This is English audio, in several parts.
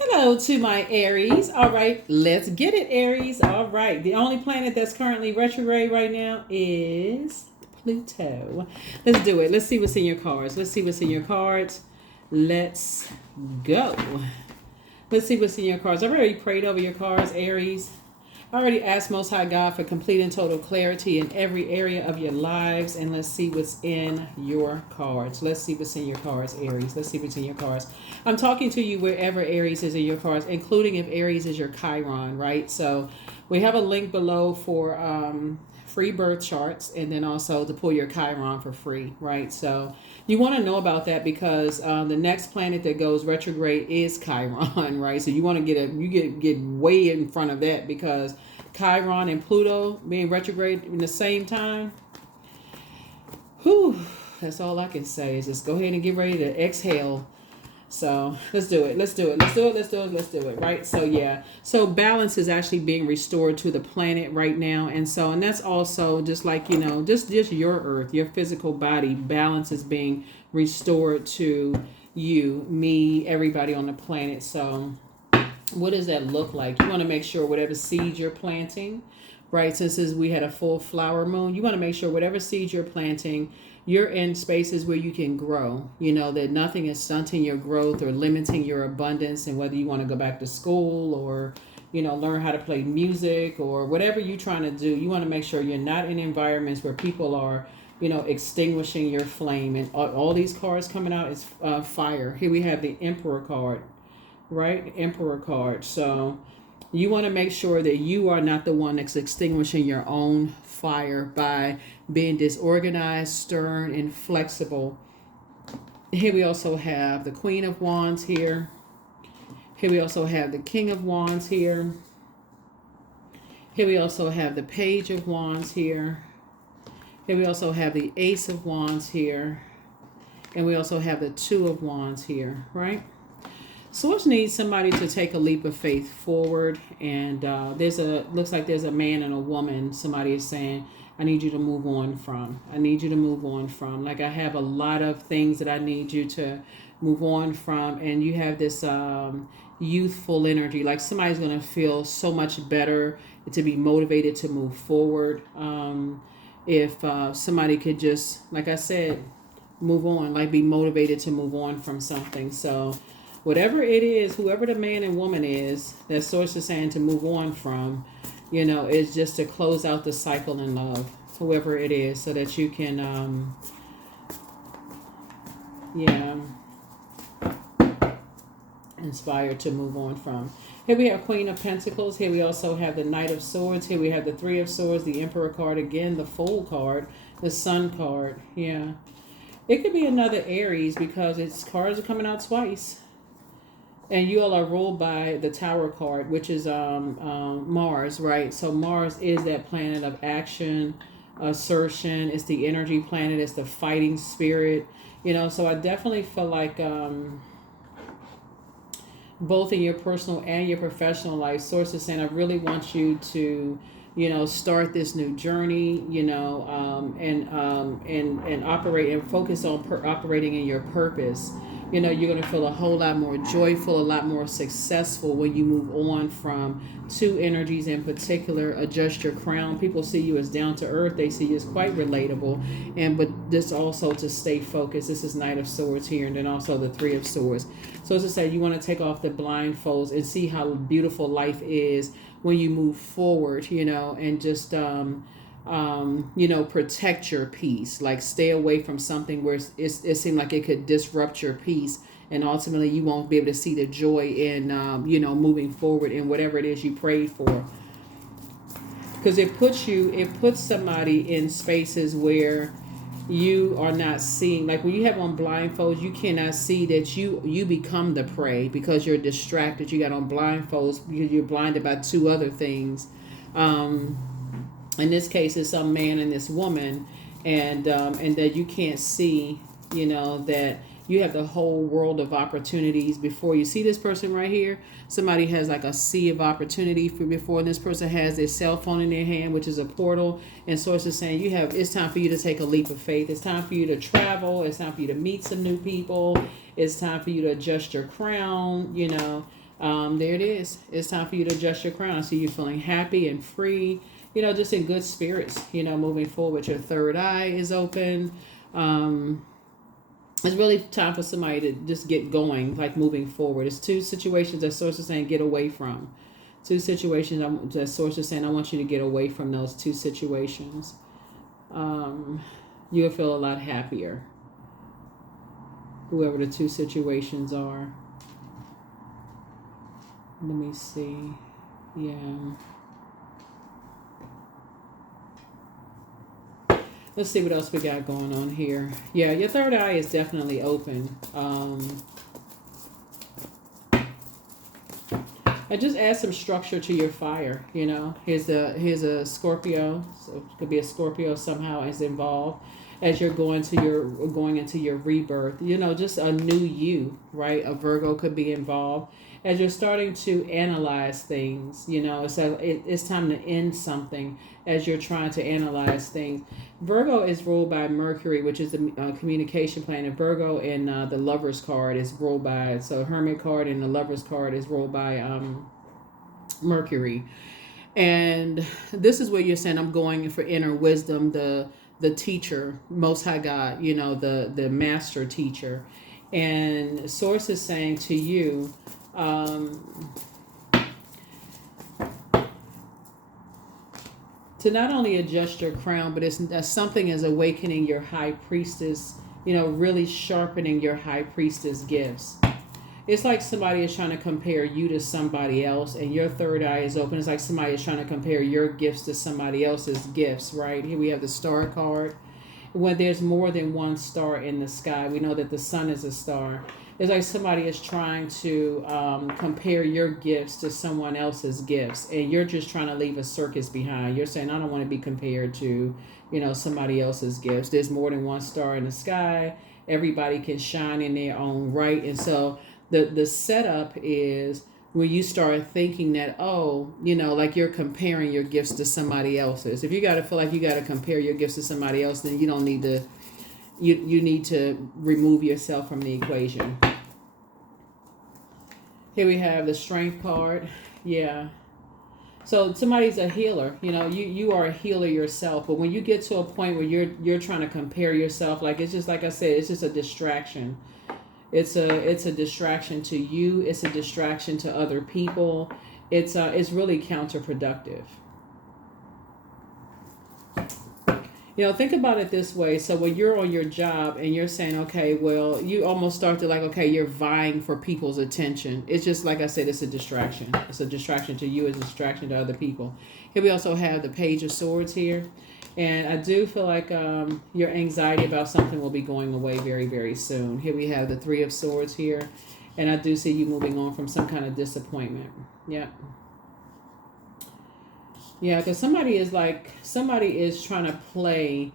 Hello to my Aries. All right, let's get it, Aries. All right, the only planet that's currently retrograde right now is Pluto. Let's do it. Let's see what's in your cards. Let's see what's in your cards. Let's go. Let's see what's in your cards. I've already prayed over your cards, Aries. I already asked Most High God for complete and total clarity in every area of your lives. And let's see what's in your cards. Let's see what's in your cards, Aries. Let's see what's in your cards. I'm talking to you wherever Aries is in your cards, including if Aries is your Chiron, right? So we have a link below for free birth charts, and then also to pull your Chiron for free, right? So you want to know about that because the next planet that goes retrograde is Chiron, right? So you want to get way in front of that because Chiron and Pluto being retrograde in the same time. Whew, that's all I can say is just go ahead and get ready to exhale. So let's do it. Let's do it. Let's do it. Let's do it. Let's do it. Right. So yeah. So balance is actually being restored to the planet right now, and that's also just like just your Earth, your physical body. Balance is being restored to you, me, everybody on the planet. So what does that look like? You want to make sure whatever seeds you're planting, right? Since we had a full flower moon, you want to make sure whatever seeds you're planting, you're in spaces where you can grow. You know that nothing is stunting your growth or limiting your abundance. And whether you want to go back to school or learn how to play music or whatever you're trying to do, you want to make sure you're not in environments where people are extinguishing your flame. And all these cards coming out is fire. Here we have the Emperor card, right? Emperor card. So you want to make sure that you are not the one that's extinguishing your own fire by being disorganized, stern, and flexible. Here we also have the Queen of Wands here. Here we also have the King of Wands here. Here we also have the Page of Wands here. Here we also have the Ace of Wands here. And we also have the Two of Wands here, right? Source needs somebody to take a leap of faith forward, and looks like there's a man and a woman. Somebody is saying, I need you to move on from. I need you to move on from. Like I have a lot of things that I need you to move on from, and you have this youthful energy. Like somebody's going to feel so much better to be motivated to move forward. If somebody could just, like I said, move on, like be motivated to move on from something. So whatever it is, whoever the man and woman is, that source is saying to move on from, is just to close out the cycle in love, whoever it is, so that you can, inspired to move on from. Here we have Queen of Pentacles. Here we also have the Knight of Swords. Here we have the Three of Swords, the Emperor card again, the Fool card, the Sun card. Yeah. It could be another Aries because its cards are coming out twice. And you all are ruled by the Tower card, which is Mars, right? So Mars is that planet of action, assertion. It's the energy planet. It's the fighting spirit. So I definitely feel like both in your personal and your professional life, Source is saying, I really want you to, start this new journey, and operate and focus on operating in your purpose. You're going to feel a whole lot more joyful, a lot more successful when you move on from two energies in particular. Adjust your crown. People see you as down to earth. They see you as quite relatable. But this also to stay focused. This is Knight of Swords here, and then also the Three of Swords. So as I say, you want to take off the blindfolds and see how beautiful life is when you move forward, and just protect your peace. Like stay away from something where it seems like it could disrupt your peace, and ultimately you won't be able to see the joy in moving forward in whatever it is you prayed for. Because it puts somebody in spaces where you are not seeing, like when you have on blindfolds, you cannot see that you become the prey because you're distracted. You got on blindfolds because you're blinded by two other things. In this case, it's some man and this woman, and that you can't see, that you have the whole world of opportunities before you. See this person right here? Somebody has like a sea of opportunity for before, and this person has their cell phone in their hand, which is a portal. And Source is saying it's time for you to take a leap of faith. It's time for you to travel. It's time for you to meet some new people. It's time for you to adjust your crown, There it is. It's time for you to adjust your crown. So you're feeling happy and free, just in good spirits, moving forward. Your third eye is open. It's really time for somebody to just get going, like moving forward. It's two situations that Source is saying get away from. Two situations that Source is saying I want you to get away from those two situations. You'll feel a lot happier. Whoever the two situations are. Let me see. Yeah. Let's see what else we got going on here. Yeah, your third eye is definitely open. I just add some structure to your fire. Here's a Scorpio. So it could be a Scorpio somehow is involved as you're going into your rebirth. Just a new you, right? A Virgo could be involved as you're starting to analyze things. It's time to end something as you're trying to analyze things. Virgo is ruled by Mercury, which is the communication planet. Virgo and the Lover's card is ruled by, so Hermit card and the Lover's card is ruled by Mercury. And this is where you're saying, I'm going for inner wisdom, the teacher, Most High God, the master teacher. And Source is saying to you, to not only adjust your crown, but it's something is awakening your high priestess, really sharpening your high priestess gifts. It's like somebody is trying to compare you to somebody else, and your third eye is open. It's like somebody is trying to compare your gifts to somebody else's gifts, right? Here we have the star card. When there's more than one star in the sky, we know that the sun is a star. It's like somebody is trying to compare your gifts to someone else's gifts, and you're just trying to leave a circus behind. You're saying, I don't want to be compared to, somebody else's gifts. There's more than one star in the sky. Everybody can shine in their own right. And so the setup is when you start thinking that, like you're comparing your gifts to somebody else's. If you got to feel like you got to compare your gifts to somebody else, then you don't need to. You need to remove yourself from the equation. Here we have the Strength card. Yeah. So somebody's a healer. You are a healer yourself. But when you get to a point where you're trying to compare yourself, like it's just like I said, it's just a distraction. It's a distraction to you. It's a distraction to other people. It's really counterproductive. Think about it this way. So when you're on your job and you're saying, okay, well, you almost start to like, okay, you're vying for people's attention. It's just like I said, it's a distraction. It's a distraction to you. It's a distraction to other people. Here we also have the Page of Swords here. And I do feel like your anxiety about something will be going away very, very soon. Here we have the Three of Swords here. And I do see you moving on from some kind of disappointment. Yeah. Yeah, because somebody is trying to play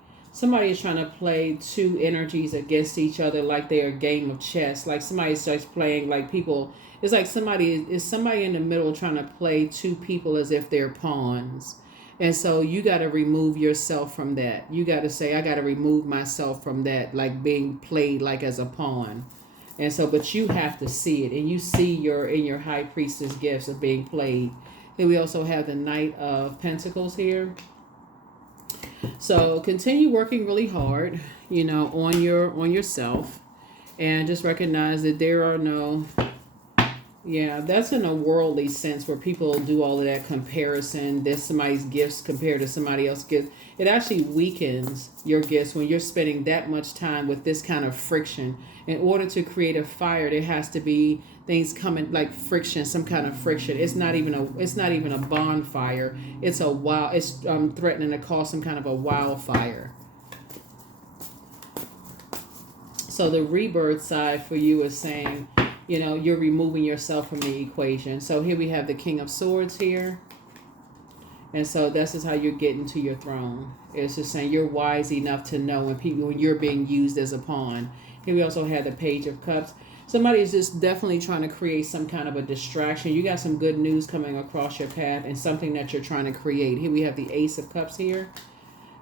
two energies against each other like they're a game of chess. Like somebody starts playing like people. It's like somebody in the middle trying to play two people as if they're pawns. And so you got to remove yourself from that. You got to say, I got to remove myself from that, like being played like as a pawn. And so, but you have to see it. And you see in your high priestess gifts of being played. Here we also have the Knight of Pentacles here. So continue working really hard, on yourself. And just recognize that there are no... Yeah, that's in a worldly sense where people do all of that comparison. There's somebody's gifts compared to somebody else's gifts. It actually weakens your gifts when you're spending that much time with this kind of friction. In order to create a fire, there has to be things coming like friction, some kind of friction. It's not even a bonfire. It's threatening to cause some kind of a wildfire. So the rebirth side for you is saying, you're removing yourself from the equation. So here we have the King of Swords here. And so this is how you're getting to your throne. It's just saying you're wise enough to know when you're being used as a pawn. Here we also have the Page of Cups. Somebody's just definitely trying to create some kind of a distraction. You got some good news coming across your path and something that you're trying to create. Here we have the Ace of Cups here.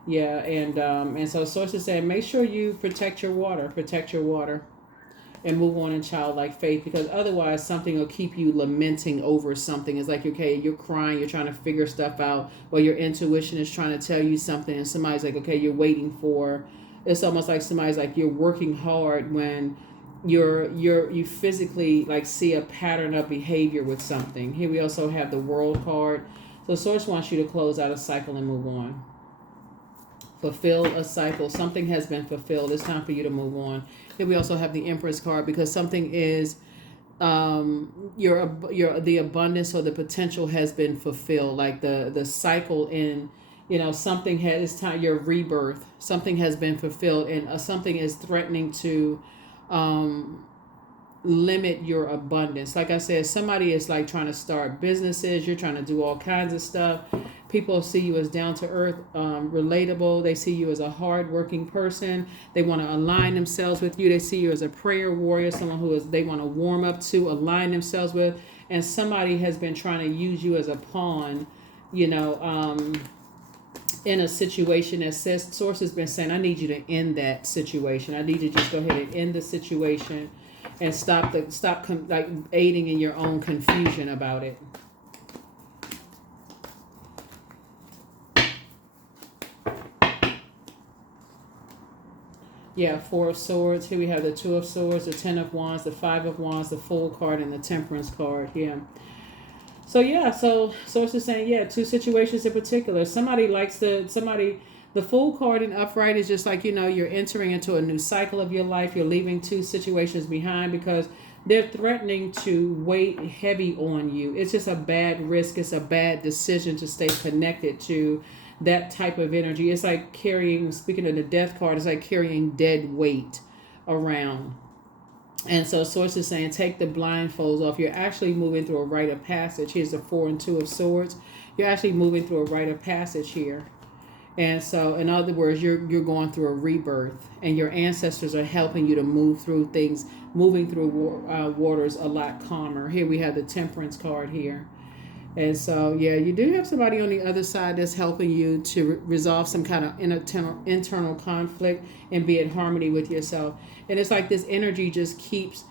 Yeah, and so sources say, make sure you protect your water. Protect your water. and move on in childlike faith, because otherwise something will keep you lamenting over something. It's like, okay, you're crying, you're trying to figure stuff out, or your intuition is trying to tell you something, and somebody's like, okay, you're waiting for. It's almost like somebody's like, you're working hard when you physically like see a pattern of behavior with something. Here we also have the World card. So Source wants you to close out a cycle and move on. Fulfill a cycle. Something has been fulfilled. It's time for you to move on. Then we also have the Empress card, because something is your the abundance or the potential has been fulfilled. Like the cycle in, something has, it's time, your rebirth. Something has been fulfilled, and something is threatening to limit your abundance. Like I said, somebody is like trying to start businesses. You're trying to do all kinds of stuff. People see you as down to earth, relatable. They see you as a hardworking person. They want to align themselves with you. They see you as a prayer warrior, someone who they want to warm up to, align themselves with. And somebody has been trying to use you as a pawn, in a situation that says, Source has been saying, I need you to end that situation. I need you to just go ahead and end the situation and stop aiding in your own confusion about it. Yeah, Four of Swords. Here we have the Two of Swords, the Ten of Wands, the Five of Wands, the Fool card, and the Temperance card. Yeah. So Source is saying, yeah, two situations in particular. The Fool card in upright is just like, you're entering into a new cycle of your life. You're leaving two situations behind because they're threatening to weigh heavy on you. It's just a bad risk. It's a bad decision to stay connected to that type of energy. It's like carrying, speaking of the Death card, it's like carrying dead weight around. And so Source is saying, take the blindfolds off. You're actually moving through a rite of passage. Here's the Four and Two of Swords. You're actually moving through a rite of passage here. And so, in other words, you're going through a rebirth, and your ancestors are helping you to move through things, moving through waters a lot calmer. Here we have the Temperance card here. And so, yeah, you do have somebody on the other side that's helping you to resolve some kind of internal conflict and be in harmony with yourself. And it's like this energy just keeps,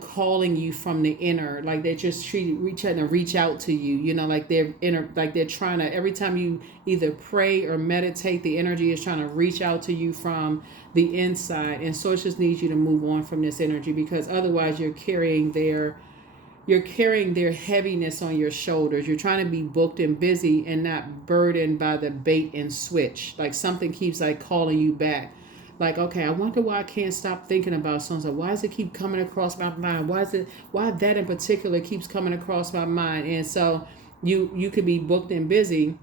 calling you from the inner, like they're just trying to reach out to you, like they're trying to, every time you either pray or meditate, the energy is trying to reach out to you from the inside. And Source just needs you to move on from this energy, because otherwise you're carrying their heaviness on your shoulders. You're trying to be booked and busy and not burdened by the bait and switch. Like something keeps like calling you back. Like, okay, I wonder why I can't stop thinking about something. Why does it keep coming across my mind? Why that in particular keeps coming across my mind? And so you could be booked and busy,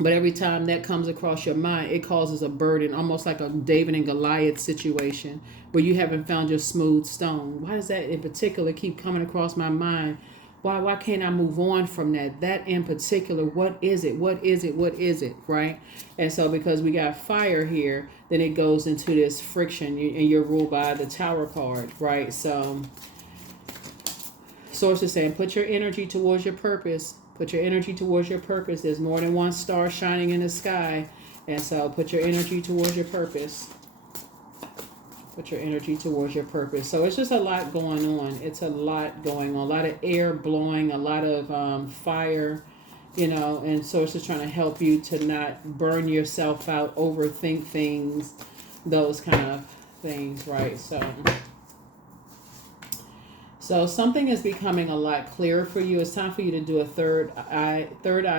but every time that comes across your mind, it causes a burden, almost like a David and Goliath situation where you haven't found your smooth stone. Why does that in particular keep coming across my mind? Why can't I move on from that? That in particular, what is it? What is it? What is it? Right? And so because we got fire here, then it goes into this friction, and you're ruled by the Tower card, right? So Source is saying, put your energy towards your purpose. Put your energy towards your purpose. There's more than one star shining in the sky. And so put your energy towards your purpose. Put your energy towards your purpose. So it's just a lot going on. It's a lot going on. A lot of air blowing, a lot of fire, and Source is trying to help you to not burn yourself out, overthink things, those kind of things, right? So something is becoming a lot clearer for you. It's time for you to do a third eye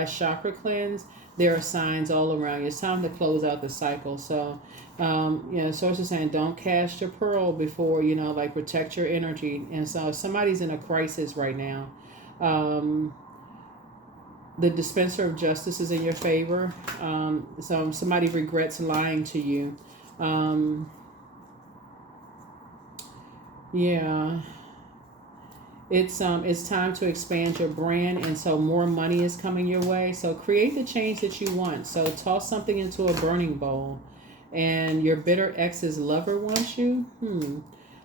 chakra cleanse. There are signs all around you. It's time to close out the cycle. So, Source is saying, don't cast your pearl before, protect your energy. And so if somebody's in a crisis right now, the dispenser of justice is in your favor. So somebody regrets lying to you. It's time to expand your brand, and so more money is coming your way. So create the change that you want. So toss something into a burning bowl, and your bitter ex's lover wants you.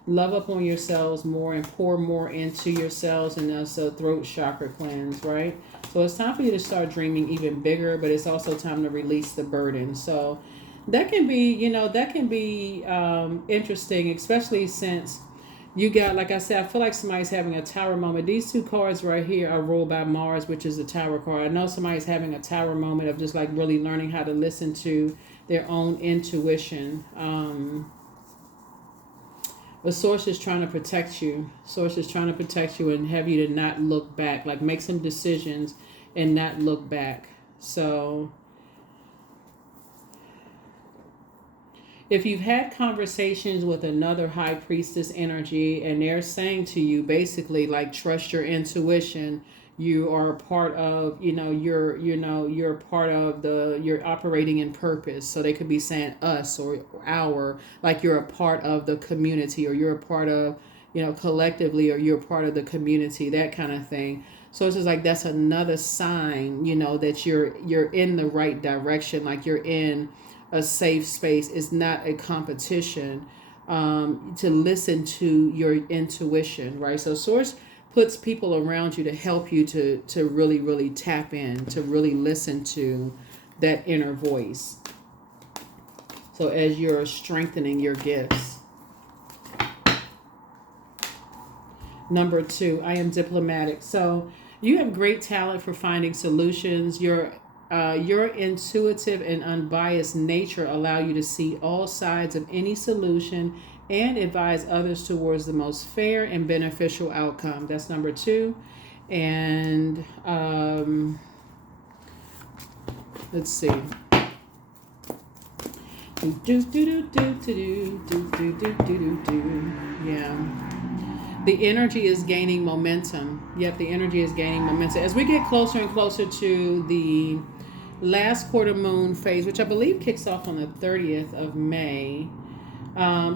Love up on yourselves more and pour more into yourselves, and also throat chakra cleanse, right? So it's time for you to start dreaming even bigger, but it's also time to release the burden. So that can be, interesting, especially since You got, like I said, I feel like somebody's having a tower moment. These two cards right here are ruled by Mars, which is the tower card. I know somebody's having a tower moment of just like really learning how to listen to their own intuition. But Source is trying to protect you. Source is trying to protect you and have you to not look back. Like make some decisions and not look back. So if you've had conversations with another high priestess energy and they're saying to you basically like trust your intuition, you are a part of, you're a part of you're operating in purpose. So they could be saying us or our, like you're a part of the community, or you're a part of, collectively, or you're a part of the community, that kind of thing. So it's just like that's another sign, that you're in the right direction, like you're in a safe space. Is not a competition, to listen to your intuition, right? So Source puts people around you to help you to really, really tap in, to really listen to that inner voice. So as you're strengthening your gifts. Number 2, I am diplomatic. So you have great talent for finding solutions. Your intuitive and unbiased nature allow you to see all sides of any solution and advise others towards the most fair and beneficial outcome. That's number 2. And let's see. Yeah. The energy is gaining momentum. Yep, the energy is gaining momentum. As we get closer and closer to the last quarter moon phase, which I believe kicks off on the 30th of May,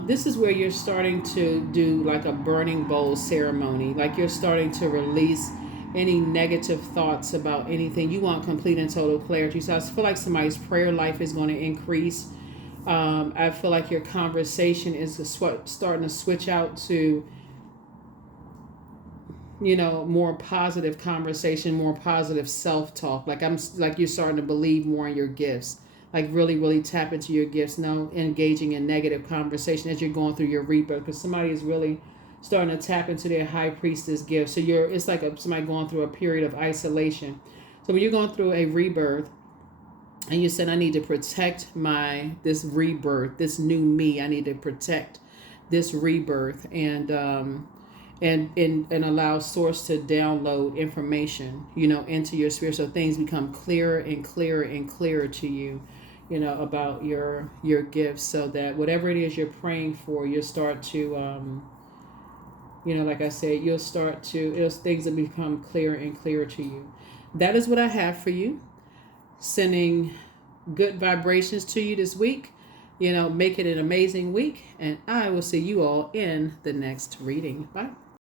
this is where you're starting to do like a burning bowl ceremony. Like you're starting to release any negative thoughts about anything. You want complete and total clarity. So I feel like somebody's prayer life is going to increase. I feel like your conversation is starting to switch out to, more positive conversation, more positive self-talk. Like you're starting to believe more in your gifts. Like really, really tap into your gifts. No engaging in negative conversation as you're going through your rebirth, because somebody is really starting to tap into their high priestess gift. So it's like somebody going through a period of isolation. So when you're going through a rebirth and you said, I need to protect this rebirth, this new me, I need to protect this rebirth, and allow Source to download information, into your spirit, so things become clearer and clearer and clearer to you, about your gifts, so that whatever it is you're praying for, you'll start to, like I said, things will become clearer and clearer to you. That is what I have for you. Sending good vibrations to you this week. Make it an amazing week, and I will see you all in the next reading. Bye.